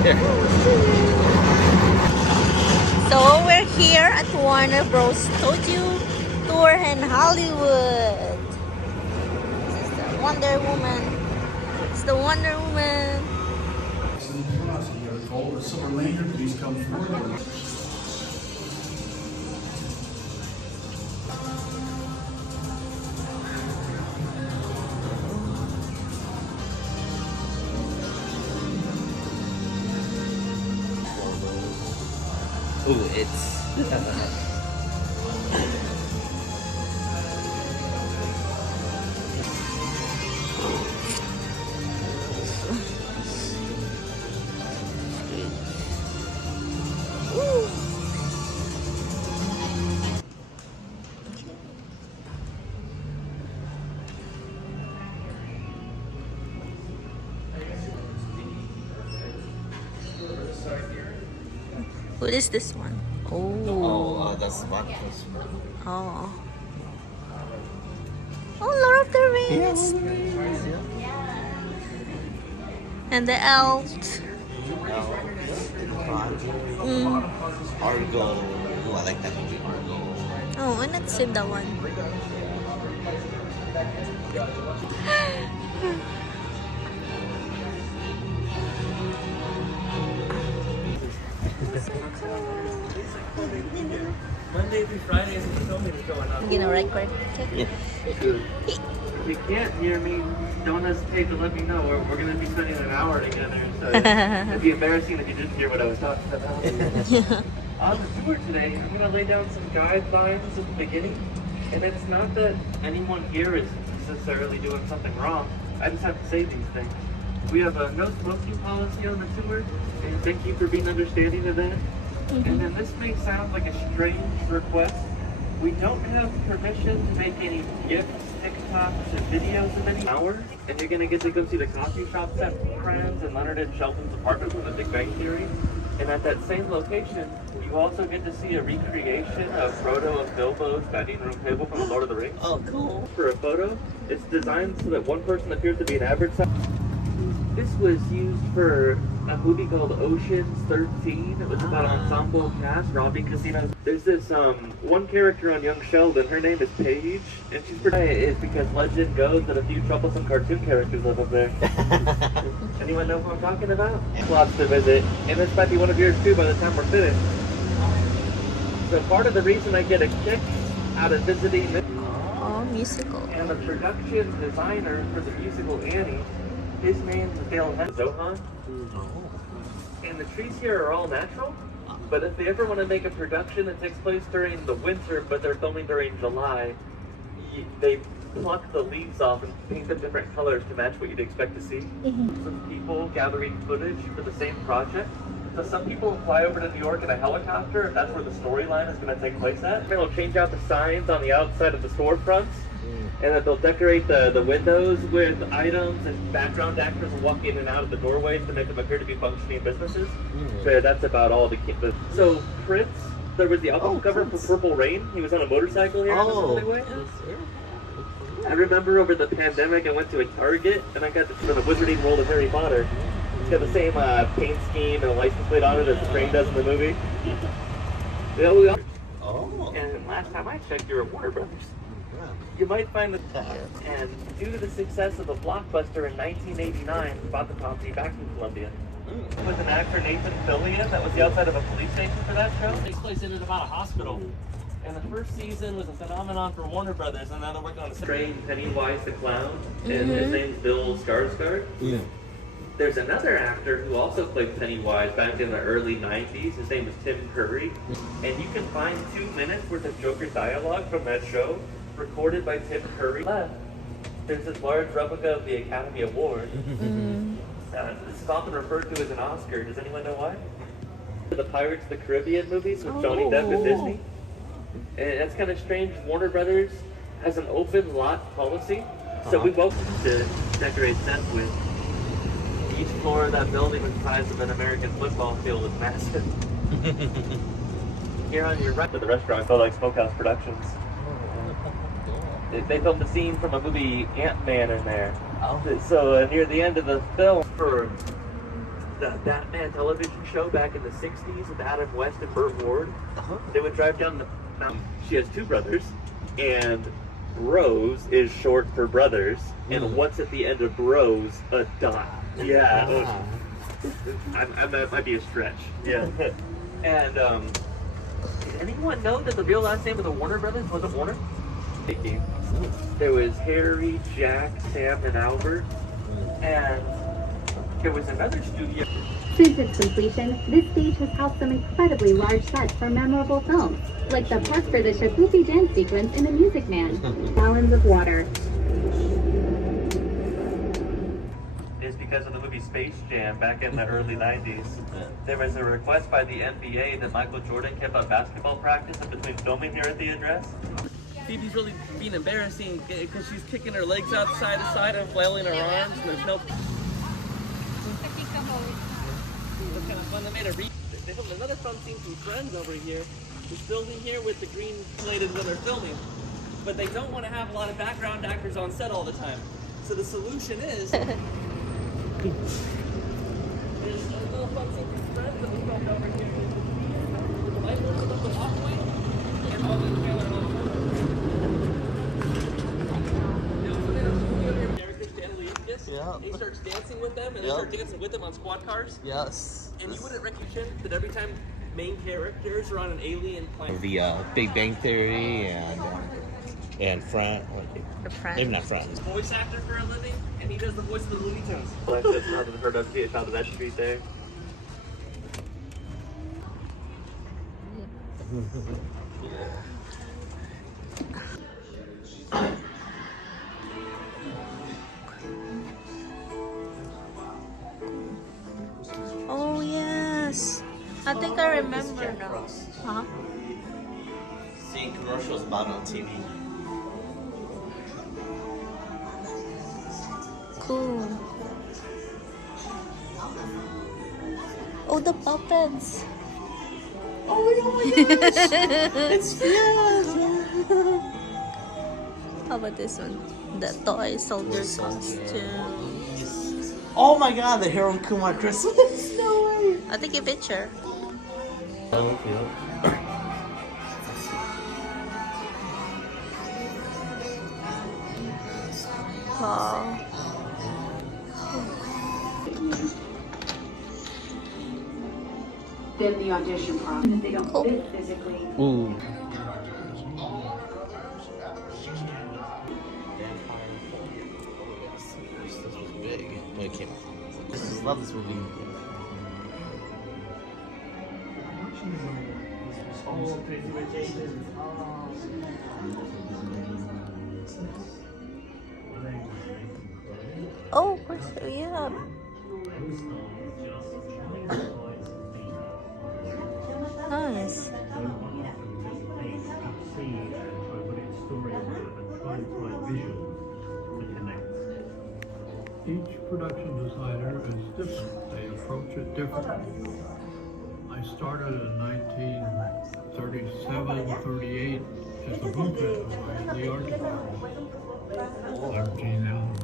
So we're here at Warner Bros. Studio Tour in Hollywood. This is the Wonder Woman. It's the Wonder Woman. Gold or silver lanyard, please come forward. Ooh, it's What is this one? Oh. that's one. Oh. Oh, Lord of the Rings. And the elves. Argo. Ooh, I like that movie, Argo. Oh, I'm not seen that one. Monday through Friday is when the filming is going on. You know, record. If you can't hear me, don't hesitate to let me know. We're going to be spending an hour together, so it'd be embarrassing if you didn't hear what I was talking about. Yeah. On the tour today, I'm going to lay down some guidelines at the beginning, and it's not that anyone here is necessarily doing something wrong. I just have to say these things. We have a no smoking policy on the tour, and thank you for being understanding of that. And then this may sound like a strange request. We don't have permission to make any gifts, TikToks, and videos of any hour. And you're gonna get to go see the coffee shop set friends and Leonard and Sheldon's apartment from The Big Bang Theory. And at that same location, you also get to see a recreation of Frodo and Bilbo's dining room table from The Lord of the Rings. Oh, cool. For a photo, it's designed so that one person appears to be an average size. This was used for a movie called Ocean's 13. It was about an ensemble cast robbing casinos. There's this one character on Young Sheldon. Her name is Paige, and she's pretty. Is because legend goes that a few troublesome cartoon characters live up there. Anyone know who I'm talking about? Lots to visit, and this might be one of yours too by the time we're finished. So part of the reason I get a kick out of visiting Oh, musical. and the production designer for the musical Annie. His name's Dale Zohan. And the trees here are all natural. But if they ever want to make a production that takes place during the winter, but they're filming during July, they pluck the leaves off and paint them different colors to match what you'd expect to see. Some people gathering footage for the same project. So some people fly over to New York in a helicopter if that's where the storyline is going to take place at. They'll change out the signs on the outside of the storefronts. And then they'll decorate the windows with items, and background actors will walk in and out of the doorways to make them appear to be functioning businesses. So that's about all to keep the. So Prince, there was the album cover for Purple Rain. He was on a motorcycle here in this alleyway. I remember over the pandemic, I went to a Target and I got the Wizarding World of Harry Potter. It's got the same paint scheme and a license plate on it as the train does in the movie. And last time I checked, you were at Warner Brothers. You might find that, and due to the success of the blockbuster in 1989, we bought the property back from Columbia. With an actor, Nathan Fillion, that was the outside of a police station for that show. It takes place in and about a hospital. And the first season was a phenomenon for Warner Brothers, and now they're working on a train Pennywise the Clown, and his name's Bill Skarsgård. There's another actor who also played Pennywise back in the early 90s. His name was Tim Curry. And you can find 2 minutes worth of Joker dialogue from that show recorded by Tim Curry. Left, there's this large replica of the Academy Award. This is often referred to as an Oscar. Does anyone know why? The Pirates of the Caribbean movies with Johnny Depp and Disney. And that's kind of strange. Warner Brothers has an open lot policy. So we both to decorate sets with. Each floor of that building is the size of an American football field. Is massive. Here on your right, the restaurant called like Smokehouse Productions. They filmed a scene from a movie Ant-Man in there. So near the end of the film, for the Batman television show back in the 60s with Adam West and Burt Ward. They would drive down the mountain. She has two brothers, and Bros is short for brothers, and what's at the end of Bros? A dot. Yeah. That might be a stretch. Yeah. And, did anyone know that the real last name of the Warner brothers wasn't Warner? There was Harry, Jack, Sam, and Albert. And there was another studio. Since its completion, this stage has housed some incredibly large sets for memorable films, like the park for the Shakupi dance sequence in The Music Man, Gallons of Water. Is because of the movie Space Jam back in the early 90s. There was a request by the NBA that Michael Jordan kept up basketball practice in between filming here at the address. Phoebe's really being embarrassing because she's kicking her legs out side to side and flailing her arms, and there's no. It's kind of fun. They made a they filmed another fun scene from Friends over here. This building here with the green plated when they're filming, but they don't want to have a lot of background actors on set all the time. So the solution is there's a little fun scene from Friends that we filmed over here. With the light bulbs up with off-white and all the trailer and all the Yeah. He starts dancing with them, and they start dancing with them on squad cars. Yes. And you wouldn't recognition that every time main characters are on an alien planet. The Big Bang Theory and Front. The friend. Maybe not Front. He's a voice actor for a living, and he does the voice of the Looney Tunes. That's nothing heard of at top of that street there. Oh yes, I think I remember now. Huh? Seeing commercials about on TV. Cool. Oh, the puppets. Oh my gosh. It's yeah. How about this one? The toy soldier costume. Oh my God, the Harold Kumar Christmas. No way. I'll take a picture. Wow. Then the audition process. If they don't Cool. fit physically. Ooh. This was big when it came out. I just love this movie. Oh, yeah. Nice. Each production designer is different. They approach it differently. I started in 1937, 38 as a blueprint designer, the art department. I'm Gene Allen,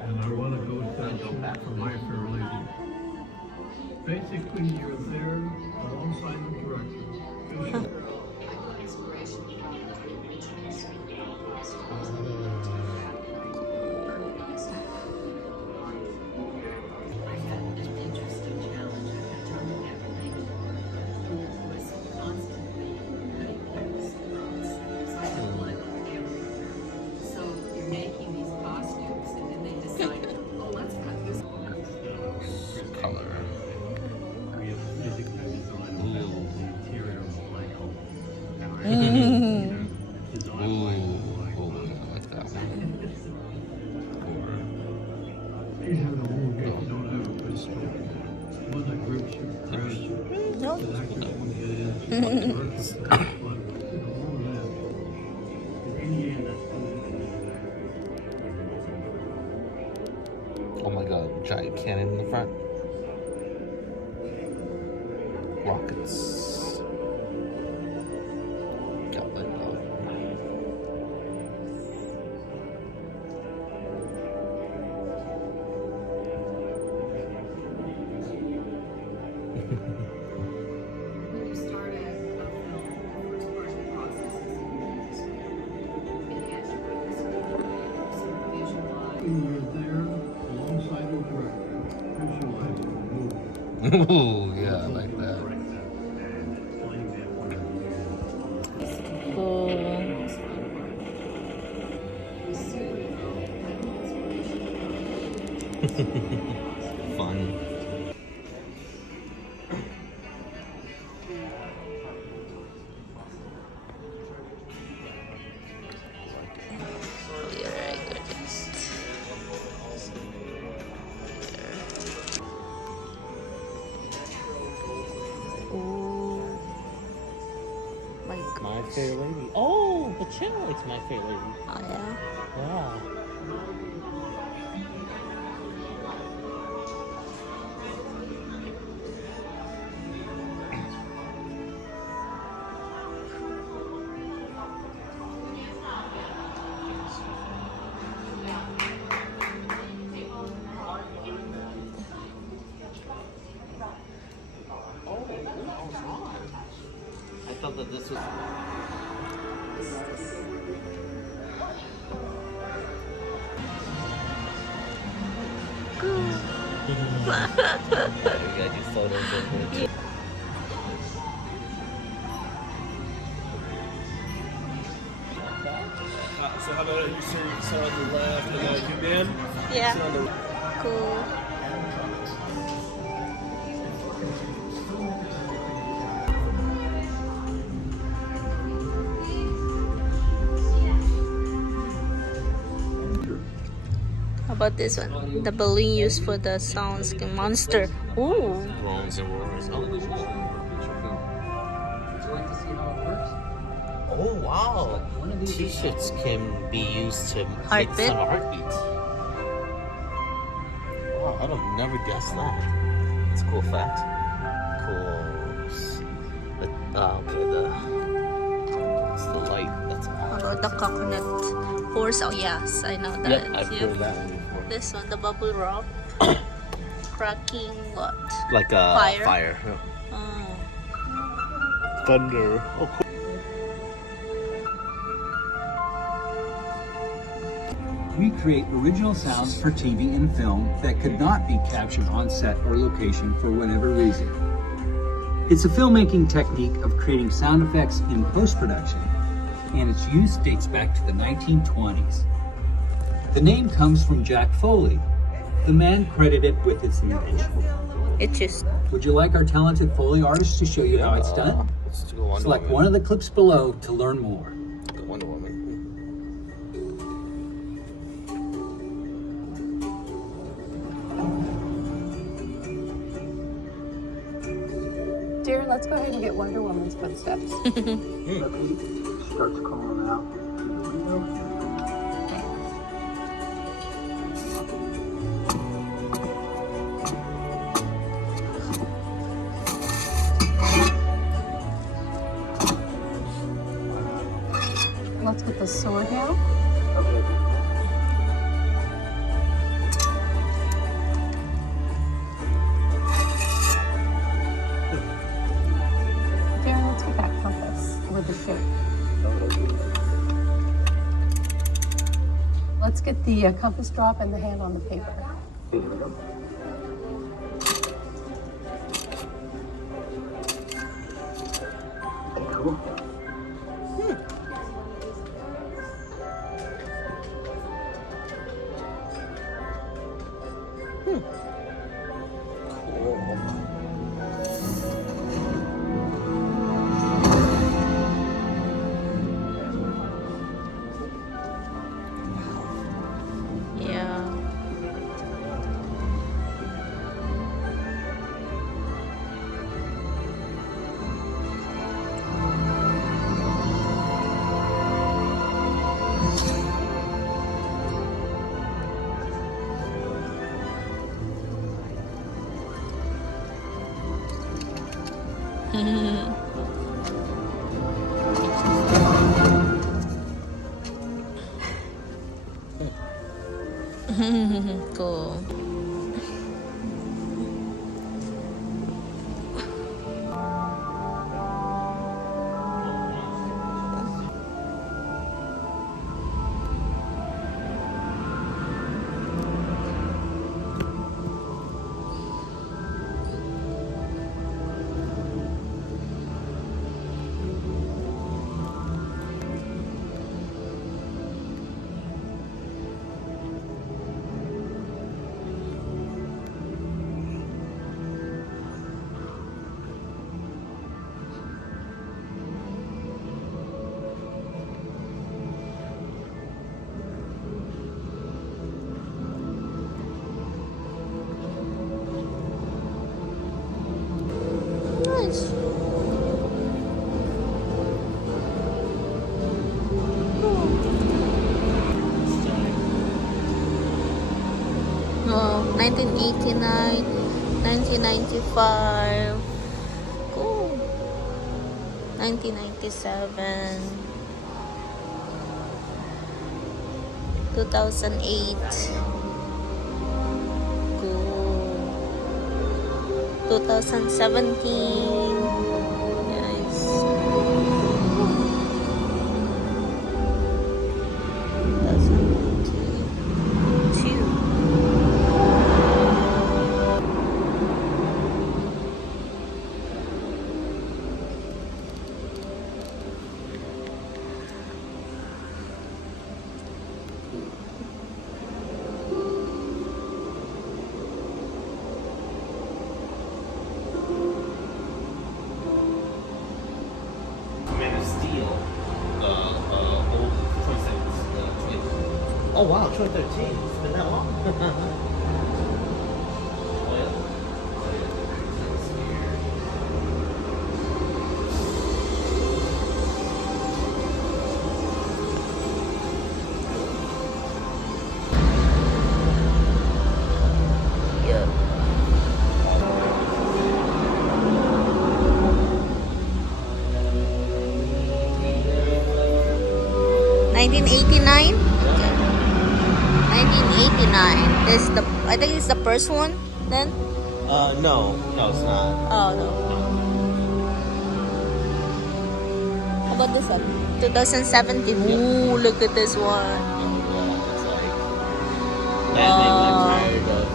and I want to go back for My Fair Lady. Basically, you're there alongside the director. Oh my God, giant cannon in the front. Rockets. Got let go. Ooh, yeah, I like that. Cool. Fun. Very good. Oh my god. My Fair Lady. Oh, the chick likes My Fair Lady. Oh yeah. Yeah. I thought that this was. We gotta do photos of it. So how about you start on the left and then you man? Yeah. Sit on the Cool. How about this one? The balloon used for the sounds monster. Ooh. Groans and roars. Oh, oh wow. T-shirts can be used to make Heartbeat? some heartbeats. Wow, I'd have never guessed that. It's a cool fact. Cool. Okay, it's the light. That's How about the coconut horse? Oh yes, I know that. Yep, I've heard that one before. This one, the bubble wrap. Cracking what? Like a Fire? fire. Oh. Thunder. Oh, cool. We create original sounds for TV and film that could not be captured on set or location for whatever reason. It's a filmmaking technique of creating sound effects in post-production, and its use dates back to the 1920s. The name comes from Jack Foley, the man credited with its invention. It just. Would you like our talented Foley artist to show you how it's done? Let's do Wonder Select Woman. one of the clips below to learn more. Wonder Woman. Dear, let's go ahead and get Wonder Woman's footsteps. Starts calling out through the window. Let's get the sword now. Darren, let's get that compass with the ship. Let's get the compass drop and the hand on the paper. Yeah. Cool. Oh, 1989, 1995. Cool. 1997. 2008. Cool. 2017. Nice. 2022. Old 26. Oh wow, 2013. It's been that long. Oh yeah. Yeah. 1989. 1989. This is the. I think it's the first one. Then. No, it's not. Oh no. How about this one? 2017. Ooh, look at this one. It's like that made me tired of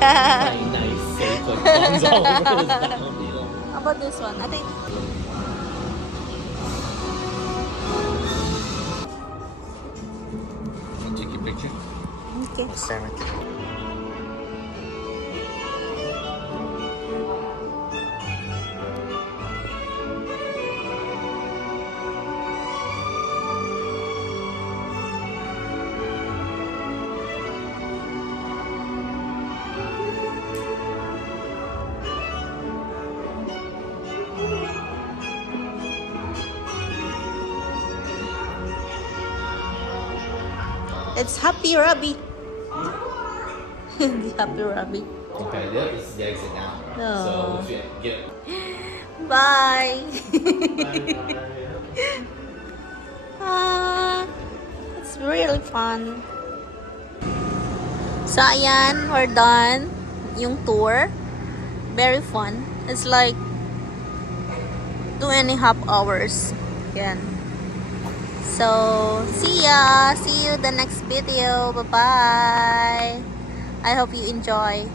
playing nice, safe, like guns all over his battlefield. How about this one? I think. Take your picture. Okay. Sarah. It's Happy Rabbit. Happy Rabbit. Okay, yep, this is the exit now. Oh. So once you get Bye. It's really fun. So, ayan, we're done. Yung tour. Very fun. It's like 2.5 hours. Yan. So, see ya. See you the next video. Bye-bye. I hope you enjoy.